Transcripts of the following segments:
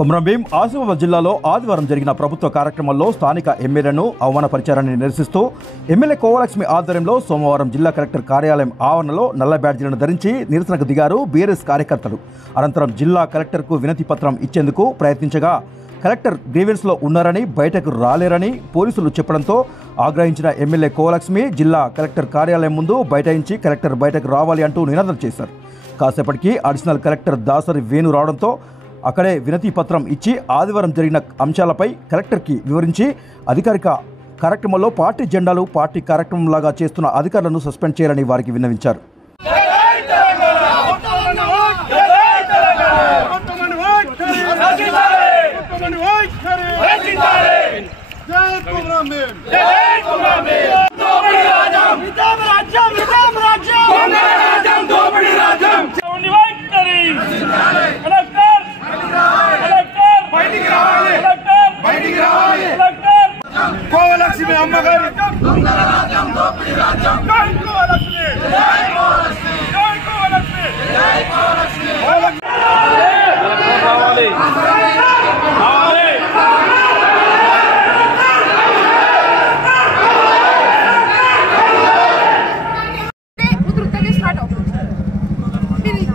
కొమరంభీం ఆసిఫాబాద్ జిల్లాలో ఆదివారం జరిగిన ప్రభుత్వ కార్యక్రమంలో స్థానిక ఎమ్మెల్యేను అవమానపరిచారని నిరసిస్తూ ఎమ్మెల్యే కోవలక్ష్మి ఆధ్వర్యంలో సోమవారం జిల్లా కలెక్టర్ కార్యాలయం ఆవరణలో నల్ల బ్యాడ్జీలను ధరించి నిరసనకు దిగారు బీఆర్ఎస్ కార్యకర్తలు. అనంతరం జిల్లా కలెక్టర్కు వినతి పత్రం ఇచ్చేందుకు ప్రయత్నించగా కలెక్టర్ గ్రీవెన్స్లో ఉన్నారని బయటకు రాలేరని పోలీసులు చెప్పడంతో ఆగ్రహించిన ఎమ్మెల్యే కోవలక్ష్మి జిల్లా కలెక్టర్ కార్యాలయం ముందు బైఠాయించి కలెక్టర్ బయటకు రావాలి అంటూ నినాదం చేశారు. కాసేపటికి అడిషనల్ కలెక్టర్ దాసరి వేణు రావడంతో అక్కడే వినతి పత్రం ఇచ్చి ఆదివారం జరిగిన అంశాలపై కలెక్టర్కి వివరించి అధికారిక కార్యక్రమంలో పార్టీ జెండాలు పార్టీ కార్యక్రమంలాగా చేస్తున్న అధికారులను సస్పెండ్ చేయాలని వారికి విన్నవించారు. కోవలక్ష్మి అమ్మగారి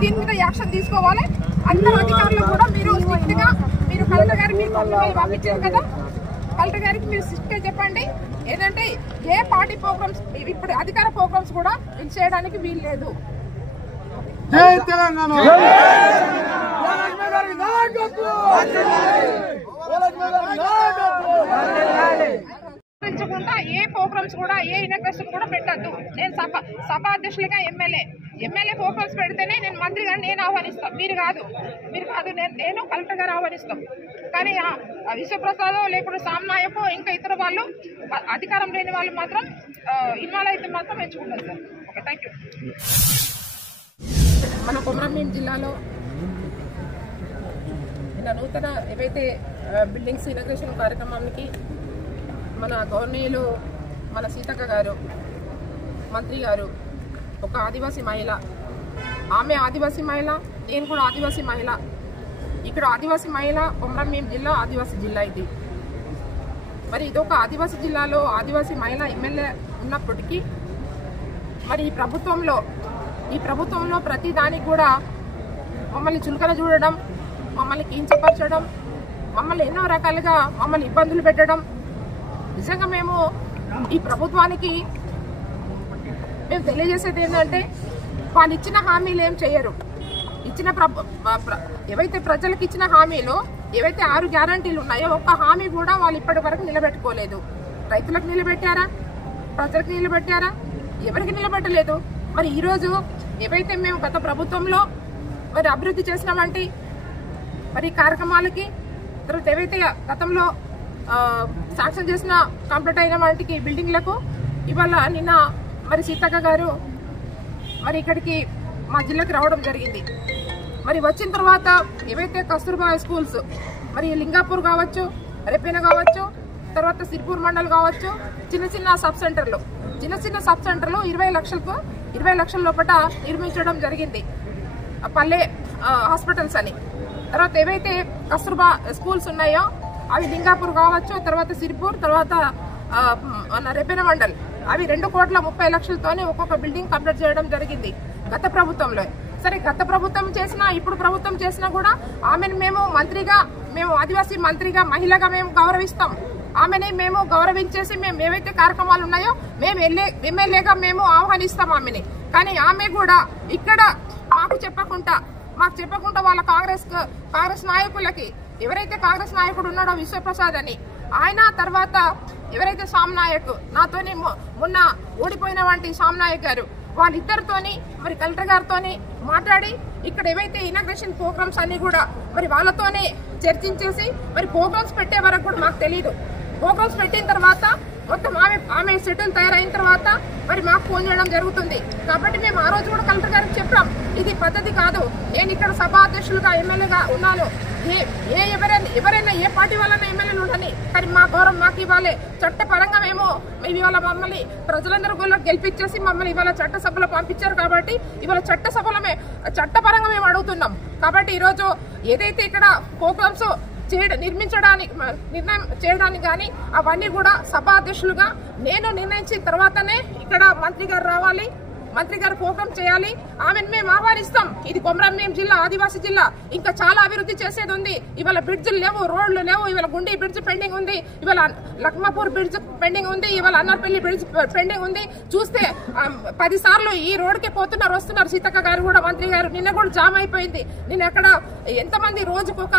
దీని మీద యాక్షన్ తీసుకోవాలి. అందరు అధికారులు కూడా మీరు కలెక్టర్ గారికి మీరు పంపించారు కదా, కలెక్టర్ గారికి మీరు సిస్టమ్ చెప్పండి. ఏంటంటే ఏ పార్టీ ప్రోగ్రామ్స్ ఇప్పుడు అధికార ప్రోగ్రామ్స్ కూడా చేయడానికి వీలు లేదు. జై తెలంగాణ. ఏ ప్రోగ్రామ్స్ కూడా ఏ ఇనాగ్రేషన్ కూడా పెట్టద్దు. నేను సభా అధ్యక్షులుగా ఎమ్మెల్యే ప్రోగ్రామ్స్ పెడితేనే నేను మంత్రి గారు నేను ఆహ్వానిస్తాను, మీరు కాదు నేను కలెక్టర్ గారు ఆహ్వానిస్తాం. కానీ విశ్వప్రసాద్ లేకుండా సామ్నాయకు ఇంకా ఇతర వాళ్ళు అధికారం లేని వాళ్ళు మాత్రం ఇన్వాల్వ్ అయితే మాత్రం ఎంచుకుంటారు సార్. Okay, thank you. మన కొమరంభీం జిల్లాలో నూతన ఏవైతే బిల్డింగ్స్ ఇనాగ్రేషన్ కార్యక్రమానికి మన గవర్నీయులు మన సీతక్క గారు మంత్రి గారు ఒక ఆదివాసీ మహిళ, ఆమె ఆదివాసీ మహిళ, నేను కూడా ఆదివాసీ మహిళ. ఇక్కడ ఆదివాసీ మహిళ కొమరంభీం జిల్లా ఆదివాసీ జిల్లా ఇది. మరి ఇదొక ఆదివాసీ జిల్లాలో ఆదివాసీ మహిళ ఎమ్మెల్యే ఉన్నప్పటికీ మరి ఈ ప్రభుత్వంలో ప్రతి దానికి కూడా మమ్మల్ని చులకన చూడడం, మమ్మల్ని కించపరచడం, మమ్మల్ని ఎన్నో రకాలుగా మమ్మల్ని ఇబ్బందులు పెట్టడం. నిజంగా మేము ఈ ప్రభుత్వానికి మేము తెలియజేసేది ఏంటంటే వాళ్ళు ఇచ్చిన హామీలు ఏం చేయరు. ఏవైతే ప్రజలకు ఇచ్చిన హామీలు ఏవైతే 6 గ్యారంటీలు ఉన్నాయో ఒక్క హామీ కూడా వాళ్ళు ఇప్పటి వరకు నిలబెట్టుకోలేదు. రైతులకు నిలబెట్టారా, ప్రజలకు నిలబెట్టారా, ఎవరికి నిలబెట్టలేదు. మరి ఈరోజు ఏవైతే మేము గత ప్రభుత్వంలో మరి అభివృద్ధి చేసినామంటే మరి కార్యక్రమాలకి తర్వాత ఏవైతే గతంలో శాంక్షన్ చేసిన కంప్లీట్ అయిన వాటికి బిల్డింగ్లకు ఇవాళ నిన్న మరి సీతక్క గారు మరి ఇక్కడికి మా జిల్లాకి రావడం జరిగింది. మరి వచ్చిన తర్వాత ఏవైతే కస్తూర్బా స్కూల్స్ మరి లింగాపూర్ కావచ్చు, రెప్పెన కావచ్చు, తర్వాత సిర్పూర్ మండల్ కావచ్చు, చిన్న సబ్ సెంటర్లు 20 లక్షల లోపల నిర్మించడం జరిగింది. పల్లె హాస్పిటల్స్ అని. తర్వాత ఏవైతే కస్తూర్బా స్కూల్స్ ఉన్నాయో అవి లింగాపూర్ కావచ్చు, తర్వాత సిర్పూర్, తర్వాత రెప్పెన మండల్, అవి 2,30,00,000తోనే ఒక్కొక్క బిల్డింగ్ కంప్లీట్ చేయడం జరిగింది గత ప్రభుత్వంలో. సరే, గత ప్రభుత్వం చేసినా ఇప్పుడు ప్రభుత్వం చేసినా కూడా ఆమెను మేము ఆదివాసీ మంత్రిగా మహిళగా మేము గౌరవిస్తాం. ఆమెని మేము గౌరవించేసి మేము ఏవైతే కార్యక్రమాలు ఉన్నాయో మేము ఎమ్మెల్యేగా మేము ఆహ్వానిస్తాం ఆమెని. కానీ ఆమె కూడా ఇక్కడ మాకు చెప్పకుండా వాళ్ళ కాంగ్రెస్ నాయకులకి ఎవరైతే కాంగ్రెస్ నాయకుడు ఉన్నాడో విశ్వప్రసాద్ అని ఆయన, తర్వాత ఎవరైతే సామ్నాయక్ నాతోని మొన్న ఓడిపోయిన వంటి సామ్నాయక్ గారు వాళ్ళిద్దరితోని మరి కలెక్టర్ గారితోని మాట్లాడి ఇక్కడ ఏవైతే ఇనాగ్రేషన్ ప్రోగ్రామ్స్ అన్ని కూడా మరి వాళ్ళతోనే చర్చించేసి మరి ప్రోగ్రామ్స్ పెట్టే వరకు కూడా మాకు తెలియదు. ప్రోగ్రామ్స్ పెట్టిన తర్వాత మొత్తం ఆమె షెడ్యూల్ తయారైన తర్వాత మరి మాకు ఫోన్ చేయడం జరుగుతుంది. కాబట్టి మేము ఆ రోజు కూడా కలెక్టర్ గారికి చెప్పాం, ఇది పద్ధతి కాదు. నేను ఇక్కడ సభా అధ్యక్షులుగా ఎమ్మెల్యేగా ఉన్నాను. ఎవరైనా ఏ పార్టీ వాళ్ళైనా ఎమ్మెల్యేలు ఉండని, కానీ మా గౌరవం మాకు ఇవ్వాలి. చట్టపరంగా మేము ఇవాళ మమ్మల్ని ప్రజలందరూ కూడా గెలిపించేసి మమ్మల్ని ఇవాళ చట్టసభలో పంపించారు. కాబట్టి ఇవాళ చట్టపరంగా మేము అడుగుతున్నాం. కాబట్టి ఈరోజు ఏదైతే ఇక్కడ ప్రోగ్రామ్స్ నిర్ణయం చేయడానికి కానీ అవన్నీ కూడా సభాధ్యక్షులుగా నేను నిర్ణయించిన తర్వాతనే ఇక్కడ మంత్రి గారు రావాలి, మంత్రి గారు ప్రోగ్రాం చేయాలి. ఆమెను మేము ఆహ్వానిస్తాం. ఇది కొమరంభీం జిల్లా, ఆదివాసీ జిల్లా, ఇంకా చాలా అభివృద్ధి చేసేది ఉంది. ఇవాళ బ్రిడ్జ్లు లేవు, రోడ్లు లేవు. ఇవాళ గుండి బ్రిడ్జ్ పెండింగ్ ఉంది, ఇవాళ లక్మాపూర్ బ్రిడ్జ్ పెండింగ్ ఉంది, ఇవాళ అన్నర్పల్లి బ్రిడ్జ్ పెండింగ్ ఉంది. చూస్తే 10 సార్లు ఈ రోడ్కే వస్తున్నారు. సీతక్క గారు కూడా, మంత్రి గారు నిన్న కూడా జామ్ అయిపోయింది. నిన్న ఎక్కడ ఎంతమంది రోజుకు ఒక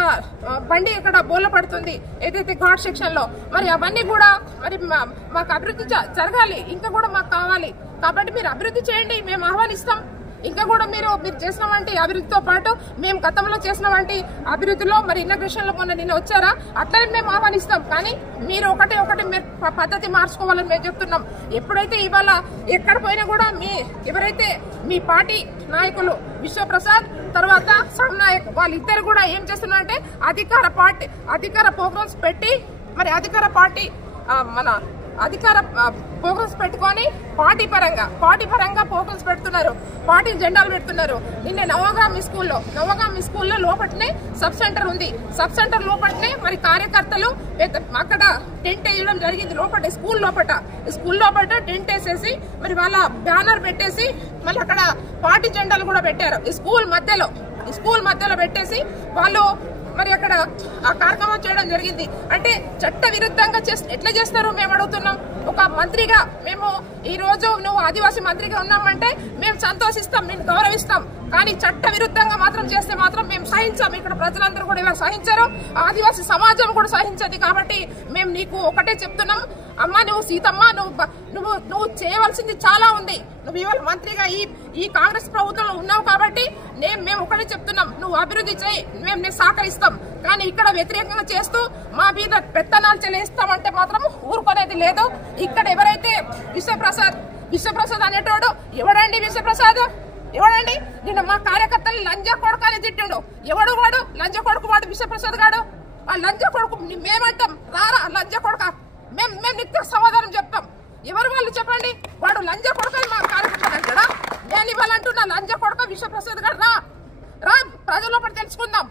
బండి ఎక్కడ బోల పడుతుంది ఏదైతే ఘాట్ సెక్షన్ లో. మరి అవన్నీ కూడా మరి మాకు అభివృద్ధి జరగాలి, ఇంకా కూడా మాకు కావాలి. కాబట్టి మీరు అభివృద్ధి చేయండి, మేము ఆహ్వానిస్తాం. ఇంకా కూడా మీరు చేసిన వంటి అభివృద్ధితో పాటు మేము గతంలో చేసిన వంటి అభివృద్ధిలో మరి ఇన్నగ్రేషన్ లో నిన్న వచ్చారా, అట్లనే మేము ఆహ్వానిస్తాం. కానీ మీరు ఒకటి పద్ధతి మార్చుకోవాలని మేము చెప్తున్నాం. ఎప్పుడైతే ఇవాళ ఎక్కడ పోయినా కూడా ఎవరైతే మీ పార్టీ నాయకులు విశ్వప్రసాద్ తర్వాత సమ్నాయక్ వాళ్ళిద్దరు కూడా ఏం చేస్తున్నారంటే అధికార ప్రోగ్రామ్స్ పెట్టి మరి అధికార ప్రోగ్రామ్స్ పెట్టుకొని పార్టీ పరంగా ప్రోగ్రామ్స్ పెడుతున్నారు, పార్టీ జెండాలు పెడుతున్నారు. నిన్న నవగామి స్కూల్లో లోపలనే సబ్ సెంటర్ ఉంది. సబ్ సెంటర్ లోపలనే మరి కార్యకర్తలు అక్కడ టెంట్ వేయడం జరిగింది. స్కూల్ లోపల టెంట్ వేసేసి మరి వాళ్ళ బ్యానర్ పెట్టేసి మళ్ళీ అక్కడ పార్టీ జెండాలు కూడా పెట్టారు. ఈ స్కూల్ మధ్యలో పెట్టేసి వాళ్ళు మరి అక్కడ ఆ కార్యక్రమం చేయడం జరిగింది. అంటే చట్ట విరుద్ధంగా ఎట్లా చేస్తారు మేము అడుగుతున్నాం. ఒక మంత్రిగా మేము ఈ రోజు నువ్వు ఆదివాసీ మంత్రిగా ఉన్నామంటే మేము సంతోషిస్తాం, మేము గౌరవిస్తాం. కానీ చట్ట విరుద్ధంగా మాత్రం చేస్తే మాత్రం మేము సహించాం. ఇక్కడ ప్రజలందరూ కూడా ఇలా సహించారు, ఆదివాసీ సమాజం కూడా సహించదు. కాబట్టి మేము నీకు ఒకటే చెప్తున్నాం, అమ్మ నువ్వు సీతమ్మ, నువ్వు చేయవలసింది చాలా ఉంది. నువ్వు ఇవాళ మంత్రిగా ఈ కాంగ్రెస్ ప్రభుత్వంలో ఉన్నావు కాబట్టి మేము ఒకటే చెప్తున్నాం, నువ్వు అభివృద్ధి చేయి, మేము సహకరిస్తాం. కానీ ఇక్కడ వ్యతిరేకంగా చేస్తూ మా మీద పెత్తనాలు చెల్లిస్తామంటే మాత్రం ఊరుకునేది లేదు. ఇక్కడ ఎవరైతే విశ్వప్రసాద్ అనేటోడు ఎవడండి? ఎవడండి? నిన్న మా కార్యకర్తలు లంజా కొడుకు అని తిట్టాడు. ఎవడు వాడు? లంజా కొడుకు వాడు విశ్వప్రసాద్ గాడు. ఆ లంజా కొడుకు మేమంటాం, రారా లంజా కొడుక, మేము నిత్య సమాధానం చెప్తాం. ఎవరు వాళ్ళు చెప్పండి? వాడు లంజా కొడుకు మా కార్యకర్తలు అంటాడా? నేను ఇవ్వాలంటున్నా లంజా కొడుక విశ్వప్రసాద్ గారు రా ప్రజల లోపల తెలుసుకుందాం.